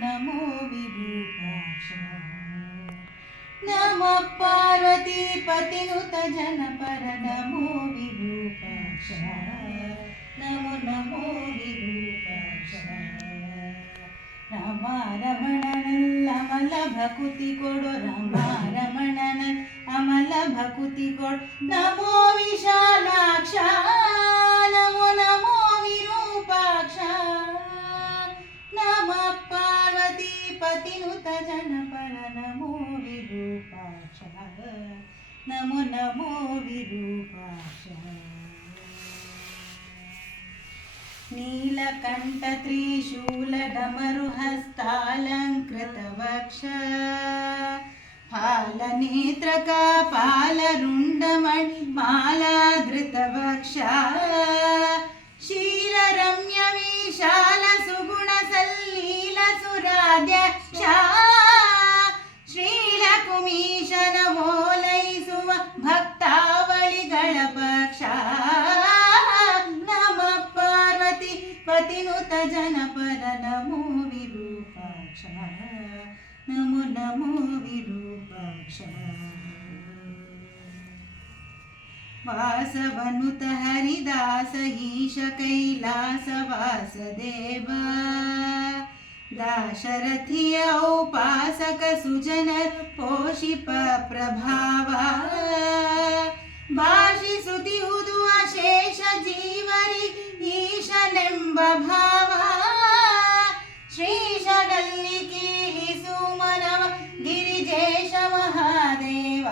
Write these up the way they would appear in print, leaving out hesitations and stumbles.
नमो विरूपाक्ष नमो पार्वतीपतिनुत जनपर नमो विरूपाक्ष नमो नमो विरूपाक्ष राम रमणनल्ल अमल भकुति कोडो राम रमणनल्ल अमल भकुति कोडो नमो विशालाक्ष नमो नमो विरूपाक्ष नमः पार्वतीपतिनुत जनपर नमो विरूपाक्ष नमो नमो विरूपाक्ष नीलकण्ठ त्रिशूल डमरुहस्तालङ्कृतवक्ष फालनेत्रका पालरुण्डमणि मालाधृतवक्ष शीलरम्य विशाल सुगुण सल्लील सुराध्यक्ष ಶ್ರೀಲಕುಮೀಶನ ಓಲೈಸುವ ಭಕ್ತಾವಳಿಗಳ ಪಕ್ಷ ನಮ ಪಾರ್ವತಿ ಪತಿನುತ ಜನಪರ ನಮೋ ವಿರೂಪಾಕ್ಷ ನಮೋ ನಮೋ ವಿರೂಪಾಕ್ಷ ವಾಸವನುತ ಹರಿದಾಸ ಈಶ ಕೈಲಾಸ ವಾಸದೇವ दाशरथिय उपासक सुजनर पोषिप प्रभाव भाषि सुतिहुದು अशेष जीवरि ईशನೆಂಬ ಭಾವ ಶ್ರೀಶನಲ್ಲಿ ಕೀಲಿಸು ಮನವ ಗಿರಿಜೇಶ ಮಹಾದೇವ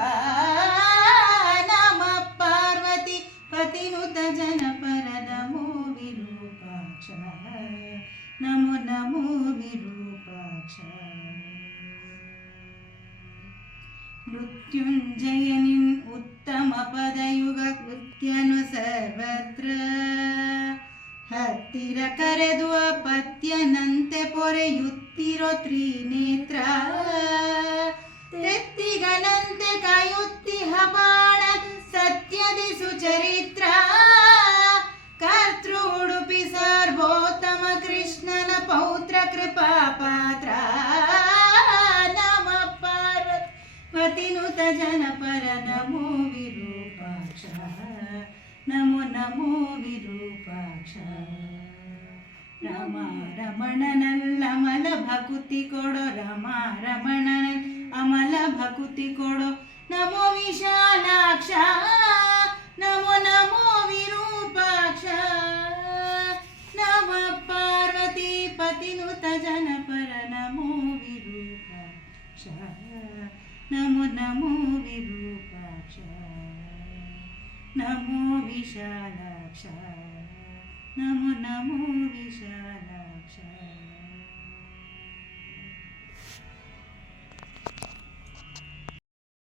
ನಮ ಪಾರ್ವತಿ ಪತಿನುತ ಜನಪರ ನಮೋ ವಿರೂಪಾಕ್ಷ नमो नमो विरूपाक्ष मृत्युञ्जयनिन् उत्तम पदयुग कृत्यनु सर्वत्र हत्तिर करेदु अपत्यनंते ಪೊರೆಯುತ್ತಿರೋ ತ್ರಿನೇತ್ರ ತೆತ್ತಿಗನಂತೆ ಕಾಯುತ್ತಿಹ ಬಾಣ ಸತ್ಯದಿ ಸುಚರಿತ್ರ ಕರ್ತೃ ಉಡುಪಿ ಸರ್ವೋತ್ತಮ ಕೃಷ್ಣನ ಪೌತ್ರ ಕೃಪಾ ಪಾತ್ರ ನಮ ಪಾರ್ವತೀಪತಿನುತ ಜನಪರ ನಮೋ ವಿರೂಪಾಕ್ಷ ನಮೋ ನಮೋ ವಿರೂಪಾಕ್ಷ ರಾಮ ರಮಣನಲ್ಲ ಅಮಲ ಭಕುತಿ ಕೊಡೋ ರಾಮ ರಮಣನಲ್ಲ ಅಮಲ ಭಕುತಿ ಕೊಡೋ ನಮೋ ವಿಶಾಲಾಕ್ಷ ನಮೋ ನಮೋ ವಿರೂಪಾಕ್ಷ ನಮ ಪಾರ್ವತೀಪತಿನುತ ಜನಪರ ನಮೋ ವಿರೂಪಾಕ್ಷ ನಮೋ ನಮೋ ವಿರೂಪಾಕ್ಷ ನಮೋ ವಿಶಾಲಾಕ್ಷ ನಮೋ ನಮೋ ವಿಶಾಲಾಕ್ಷ